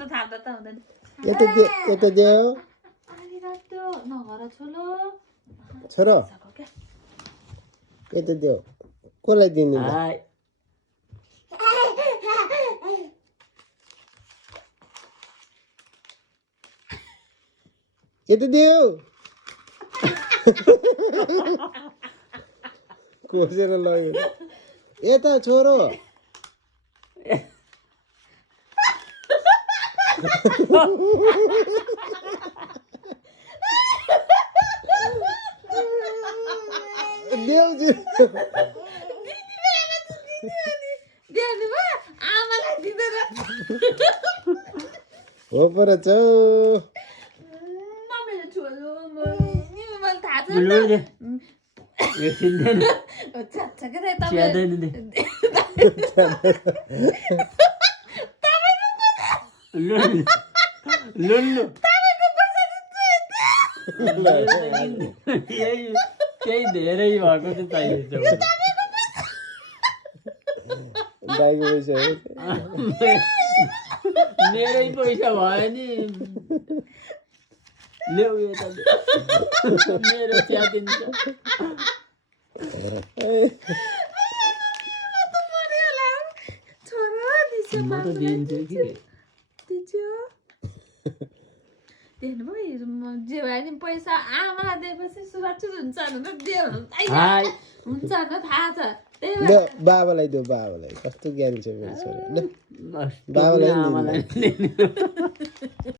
त थाप्दा त हुँदैन यता देऊ अलि रातो नगर छोलो छोरो सको क्या यता देऊ कसलाई दिने ल हाय यता देऊ खोसेर लग्यो यता छोरो देऊ दिनु भयो आमालाई दिँदैन हो पर चौ मेरो छोरो मलाई थाहा छ लु दे एकछिन दे न अच्छा के च्यादैन दे लु लु लु केही धेरै भएको चाहिँ चाहिन्छ दाइको पैसा हो मेरै पैसा भयो नि ल्याउ यता मेरो च्यातिन्छ छोरो दिसो म त दिन्छु कि दिन्छु देख्नुभयो जे भए नि पैसा आमालाई दिएपछि सुरक्षित हुन्छ भनेर दियो हाय हुन्छ भनेर थाहा छ त्यही ल बाबालाई देऊ बाबालाई कस्तो ज्ञानी छ मेरो छोरा ल बस बाबालाई आमालाई